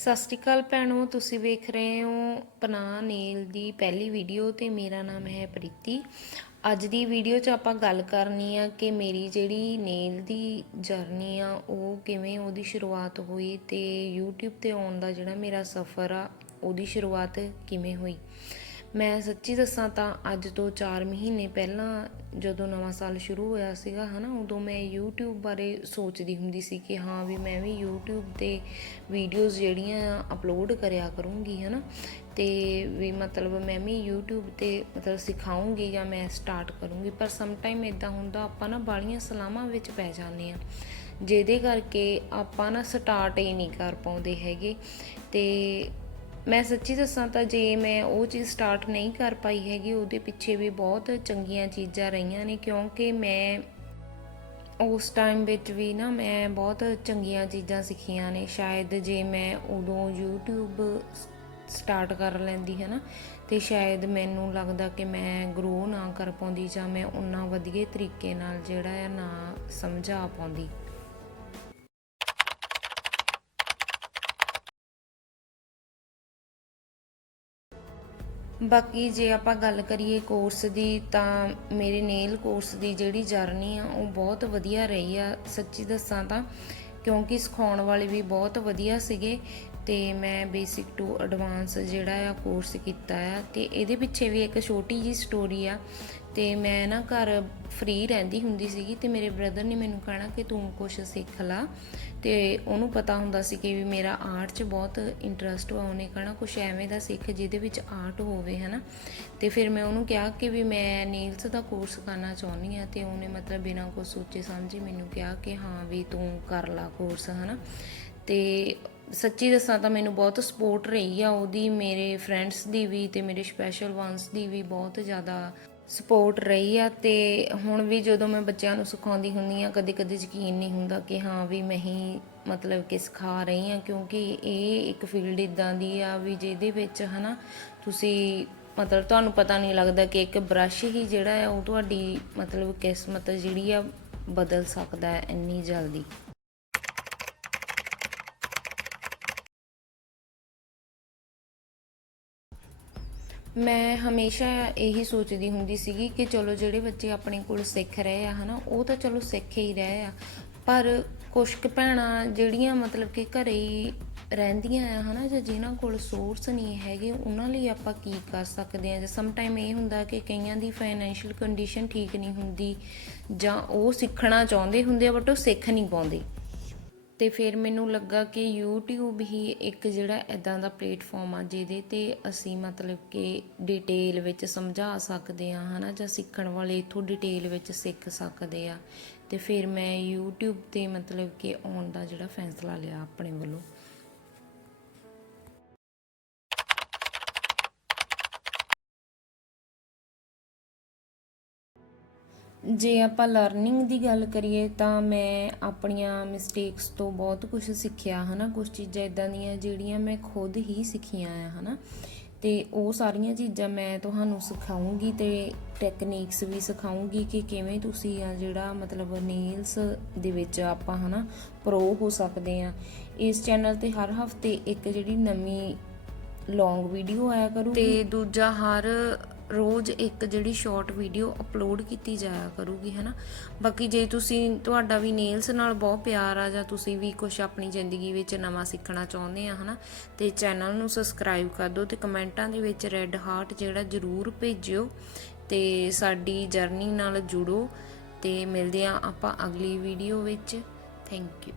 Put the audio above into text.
ਸਤਿ ਸ਼੍ਰੀ ਅਕਾਲ ਭੈਣੋ, ਤੁਸੀਂ ਵੇਖ ਰਹੇ ਹੋ ਪਨਾ ਨੇਲ ਦੀ ਪਹਿਲੀ ਵੀਡੀਓ ਤੇ ਮੇਰਾ ਨਾਮ ਹੈ ਪ੍ਰੀਤੀ। ਅੱਜ ਦੀ ਵੀਡੀਓ 'ਚ ਆਪਾਂ ਗੱਲ ਕਰਨੀ ਆ ਕਿ ਮੇਰੀ ਜਿਹੜੀ ਨੇਲ ਦੀ ਜਰਨੀ ਆ, ਉਹ ਕਿਵੇਂ ਉਹਦੀ ਸ਼ੁਰੂਆਤ ਹੋਈ ਤੇ YouTube ਤੇ ਆਉਣ ਦਾ ਜਿਹੜਾ ਮੇਰਾ ਸਫ਼ਰ ਆ, ਉਹਦੀ ਸ਼ੁਰੂਆਤ ਕਿਵੇਂ ਹੋਈ। ਮੈਂ ਸੱਚੀ ਦੱਸਾਂ ਤਾਂ ਅੱਜ ਤੋਂ 4 ਮਹੀਨੇ ਪਹਿਲਾਂ ਜਦੋਂ ਨਵਾਂ ਸਾਲ ਸ਼ੁਰੂ ਹੋਇਆ ਸੀਗਾ, ਹਨਾ, ਉਦੋਂ ਮੈਂ YouTube ਬਾਰੇ ਸੋਚਦੀ ਹੁੰਦੀ ਸੀ ਕਿ ਹਾਂ ਵੀ ਮੈਂ ਵੀ YouTube ਤੇ ਵੀਡੀਓਜ਼ ਜਿਹੜੀਆਂ ਅਪਲੋਡ ਕਰਿਆ ਕਰੂੰਗੀ, ਹਨਾ। ਤੇ ਵੀ ਮਤਲਬ ਮੈਂ ਵੀ YouTube ਤੇ ਮਤਲਬ ਸਿਖਾਉਂਗੀ ਜਾਂ ਮੈਂ ਸਟਾਰਟ ਕਰੂੰਗੀ, ਪਰ ਸਮ ਟਾਈਮ ਇਦਾਂ ਹੁੰਦਾ ਆਪਾਂ ਨਾ ਬਾਲੀਆਂ ਸਲਾਮਾਂ ਵਿੱਚ ਪੈ ਜਾਂਦੇ ਆ ਜਿਹਦੇ ਕਰਕੇ ਆਪਾਂ ਨਾ ਸਟਾਰਟ ਹੀ ਨਹੀਂ ਕਰ ਪਾਉਂਦੇ ਹੈਗੇ। ਤੇ ਮੈਂ ਸੱਚੀ ਦੱਸਾਂ ਤਾਂ ਜੇ ਮੈਂ ਉਹ ਚੀਜ਼ ਸਟਾਰਟ ਨਹੀਂ ਕਰ ਪਾਈ ਹੈਗੀ, ਉਹਦੇ ਪਿੱਛੇ ਵੀ ਬਹੁਤ ਚੰਗੀਆਂ ਚੀਜ਼ਾਂ ਰਹੀਆਂ ਨੇ, ਕਿਉਂਕਿ ਮੈਂ ਉਸ ਟਾਈਮ ਵਿੱਚ ਵੀ ਨਾ ਮੈਂ ਬਹੁਤ ਚੰਗੀਆਂ ਚੀਜ਼ਾਂ ਸਿੱਖੀਆਂ ਨੇ। ਸ਼ਾਇਦ ਜੇ ਮੈਂ ਉਦੋਂ YouTube ਸਟਾਰਟ ਕਰ ਲੈਂਦੀ ਹੈ ਨਾ ਤੇ ਸ਼ਾਇਦ ਮੈਨੂੰ ਲੱਗਦਾ ਕਿ ਮੈਂ ਗਰੋ ਨਾ ਕਰ ਪਾਉਂਦੀ ਜਾਂ ਮੈਂ ਉਹਨਾਂ ਵਧੀਆ ਤਰੀਕੇ ਨਾਲ ਜਿਹੜਾ ਆ ਨਾ ਸਮਝਾ ਪਾਉਂਦੀ। ਬਾਕੀ ਜੇ ਆਪਾਂ ਗੱਲ ਕਰੀਏ ਕੋਰਸ ਦੀ, ਤਾਂ ਮੇਰੇ ਨੇਲ ਕੋਰਸ ਦੀ ਜਿਹੜੀ ਜਰਨੀ ਆ, ਉਹ ਬਹੁਤ ਵਧੀਆ ਰਹੀ ਆ। ਸੱਚੀ ਦੱਸਾਂ ਤਾਂ, ਕਿਉਂਕਿ ਸਿਖਾਉਣ ਵਾਲੇ ਵੀ ਬਹੁਤ ਵਧੀਆ ਸੀਗੇ ਤੇ ਮੈਂ ਬੇਸਿਕ ਟੂ ਐਡਵਾਂਸ ਜਿਹੜਾ ਆ ਕੋਰਸ ਕੀਤਾ ਆ। ਤੇ ਇਹਦੇ ਪਿੱਛੇ ਵੀ ਇੱਕ ਛੋਟੀ ਜੀ ਸਟੋਰੀ ਆ ਤੇ ਮੈਂ ਨਾ ਘਰ ਫ੍ਰੀ ਰਹਿੰਦੀ ਹੁੰਦੀ ਸੀਗੀ ਤੇ ਮੇਰੇ ਬ੍ਰਦਰ ਨੇ ਮੈਨੂੰ ਕਹਿਣਾ ਕਿ ਤੂੰ ਕੁਝ ਸਿੱਖ ਲਾ ਤੇ ਉਹਨੂੰ ਪਤਾ ਹੁੰਦਾ ਸੀ ਕਿ ਵੀ ਮੇਰਾ ਆਰਟ 'ਚ ਬਹੁਤ ਇੰਟਰਸਟ ਵਾ, ਉਹਨੇ ਕਹਿਣਾ ਕੁਝ ਐਵੇਂ ਦਾ ਸਿੱਖ ਜਿਹਦੇ ਵਿੱਚ ਆਰਟ ਹੋਵੇ, ਹਨਾ। ਤੇ ਫਿਰ ਮੈਂ ਉਹਨੂੰ ਕਿਹਾ ਕਿ ਵੀ ਮੈਂ ਨੇਲਸ ਦਾ ਕੋਰਸ ਕਰਨਾ ਚਾਹੁੰਦੀ ਆ ਤੇ ਉਹਨੇ ਮਤਲਬ ਬਿਨਾਂ ਕੁਝ ਸੋਚੇ ਸਮਝੇ ਮੈਨੂੰ ਕਿਹਾ ਕਿ ਹਾਂ ਵੀ ਤੂੰ ਕਰ ਲਾ ਕੋਰਸ ਹਨਾ। ਤੇ ਸੱਚੀ ਦੱਸਾਂ ਤਾਂ ਮੈਨੂੰ ਬਹੁਤ ਸਪੋਰਟ ਰਹੀ ਆ, ਉਹਦੀ ਮੇਰੇ ਫਰੈਂਡਸ ਦੀ ਵੀ ਤੇ ਮੇਰੇ ਸਪੈਸ਼ਲ ਵਨਸ ਦੀ ਵੀ ਬਹੁਤ ਜ਼ਿਆਦਾ ਸਪੋਰਟ ਰਹੀ ਆ ਤੇ ਹੁਣ ਵੀ ਜਦੋਂ ਮੈਂ ਬੱਚਿਆਂ ਨੂੰ ਸਿਖਾਉਂਦੀ ਹੁੰਦੀ ਆ ਕਦੇ ਕਦੇ ਯਕੀਨ ਨਹੀਂ ਹੁੰਦਾ ਕਿ ਹਾਂ ਵੀ ਮੈਂ ਹੀ ਮਤਲਬ ਕਿ ਸਿਖਾ ਰਹੀ ਆ, ਕਿਉਂਕਿ ਇਹ ਇੱਕ ਫੀਲਡ ਇਦਾਂ ਦੀ ਆ ਵੀ ਜਿਹਦੇ ਵਿੱਚ ਹਨਾ ਤੁਸੀਂ ਮਤਲਬ ਤੁਹਾਨੂੰ ਪਤਾ ਨਹੀਂ ਲੱਗਦਾ ਕਿ ਇੱਕ ਬ੍ਰਸ਼ ਹੀ ਜਿਹੜਾ ਆ ਉਹ ਤੁਹਾਡੀ ਮਤਲਬ ਕਿਸਮਤ ਜਿਹੜੀ ਆ ਬਦਲ ਸਕਦਾ ਹੈ ਇੰਨੀ ਜਲਦੀ। ਮੈਂ ਹਮੇਸ਼ਾ ਇਹੀ ਸੋਚਦੀ ਹੁੰਦੀ ਸੀਗੀ ਕਿ ਚਲੋ ਜਿਹੜੇ ਬੱਚੇ ਆਪਣੇ ਕੋਲ ਸਿੱਖ ਰਹੇ ਆ ਹਨਾ, ਉਹ ਤਾਂ ਚਲੋ ਸਿੱਖ ਹੀ ਰਹੇ ਆ। ਪਰ ਕੁਛ ਕੁ ਭੈਣਾਂ ਜਿਹੜੀਆਂ ਮਤਲਬ ਕਿ ਘਰੇ ਹੀ ਰਹਿੰਦੀਆਂ ਆ ਹਨਾ ਜਾਂ ਜਿਨ੍ਹਾਂ ਕੋਲ ਸੋਰਸ ਨਹੀਂ ਹੈਗੇ, ਉਹਨਾਂ ਲਈ ਆਪਾਂ ਕੀ ਕਰ ਸਕਦੇ ਆ? ਜਾਂ ਸਮ ਟਾਈਮ ਇਹ ਹੁੰਦਾ ਕਿ ਕਈਆਂ ਦੀ ਫਾਈਨੈਂਸ਼ੀਅਲ ਕੰਡੀਸ਼ਨ ਠੀਕ ਨਹੀਂ ਹੁੰਦੀ ਜਾਂ ਉਹ ਸਿੱਖਣਾ ਚਾਹੁੰਦੇ ਹੁੰਦੇ ਆ ਬਟ ਉਹ ਸਿੱਖ ਨਹੀਂ ਪਾਉਂਦੇ। ਤੇ ਫਿਰ ਮੈਨੂੰ ਲੱਗਾ ਕਿ YouTube ਹੀ ਇੱਕ ਜਿਹੜਾ ਇਦਾਂ ਦਾ ਪਲੇਟਫਾਰਮ ਆ ਜਿਹਦੇ ਤੇ ਅਸੀਂ ਮਤਲਬ ਕਿ ਡਿਟੇਲ ਵਿੱਚ ਸਮਝਾ ਸਕਦੇ ਆ ਹਨਾ, ਜਾਂ ਸਿੱਖਣ ਵਾਲੇ ਇਥੋਂ ਡਿਟੇਲ ਵਿੱਚ ਸਿੱਖ ਸਕਦੇ ਆ। ਤੇ ਫਿਰ ਮੈਂ YouTube ਤੇ ਮਤਲਬ ਕਿ ਆਉਣ ਦਾ ਜਿਹੜਾ ਫੈਸਲਾ ਲਿਆ ਆਪਣੇ ਵੱਲੋਂ। ਜੇ ਆਪਾਂ ਲਰਨਿੰਗ ਦੀ ਗੱਲ ਕਰੀਏ ਤਾਂ ਮੈਂ ਆਪਣੀਆਂ ਮਿਸਟੇਕਸ ਤੋਂ ਬਹੁਤ ਕੁਝ ਸਿੱਖਿਆ, ਹਨਾ? ਕੁਝ ਚੀਜ਼ਾਂ ਇਦਾਂ ਦੀਆਂ ਜਿਹੜੀਆਂ ਮੈਂ ਖੁਦ ਹੀ ਸਿੱਖੀਆਂ ਆ, ਹਨਾ? ਤੇ ਉਹ ਸਾਰੀਆਂ ਚੀਜ਼ਾਂ ਮੈਂ ਤੁਹਾਨੂੰ ਸਿਖਾਉਂਗੀ ਤੇ ਟੈਕਨੀਕਸ ਵੀ ਸਿਖਾਉਂਗੀ ਕਿ ਕਿਵੇਂ ਤੁਸੀਂ ਆ ਜਿਹੜਾ ਮਤਲਬ ਨੇਲਸ ਦੇ ਵਿੱਚ ਆਪਾਂ, ਹਨਾ ਪ੍ਰੋ ਹੋ ਸਕਦੇ ਆ। ਇਸ ਚੈਨਲ ਤੇ ਹਰ ਹਫ਼ਤੇ ਇੱਕ ਜਿਹੜੀ ਨਵੀਂ ਲੌਂਗ ਵੀਡੀਓ ਆਇਆ ਕਰੂ ਤੇ ਦੂਜਾ ਹਰ ਰੋਜ਼ ਇੱਕ ਜਿਹੜੀ ਸ਼ਾਰਟ ਵੀਡੀਓ ਅਪਲੋਡ ਕੀਤੀ ਜਾਇਆ ਕਰੂਗੀ, ਹਨਾ? ਬਾਕੀ ਜੇ ਤੁਸੀਂ ਤੁਹਾਡਾ ਵੀ ਨੇਲਸ ਨਾਲ ਬਹੁਤ ਪਿਆਰ ਆ, ਜਾਂ ਤੁਸੀਂ ਵੀ ਕੁਝ ਆਪਣੀ ਜ਼ਿੰਦਗੀ ਵਿੱਚ ਨਵਾਂ ਸਿੱਖਣਾ ਚਾਹੁੰਦੇ ਆ, ਹਨਾ? ਤੇ ਚੈਨਲ ਨੂੰ ਸਬਸਕ੍ਰਾਈਬ ਕਰ ਦਿਓ ਤੇ ਕਮੈਂਟਾਂ ਦੇ ਵਿੱਚ ਰੈੱਡ ਹਾਰਟ ਜਿਹੜਾ ਜ਼ਰੂਰ ਭੇਜਿਓ ਤੇ ਸਾਡੀ ਜਰਨੀ ਨਾਲ ਜੁੜੋ ਤੇ ਮਿਲਦੇ ਆ ਆਪਾਂ ਅਗਲੀ ਵੀਡੀਓ ਵਿੱਚ। Thank you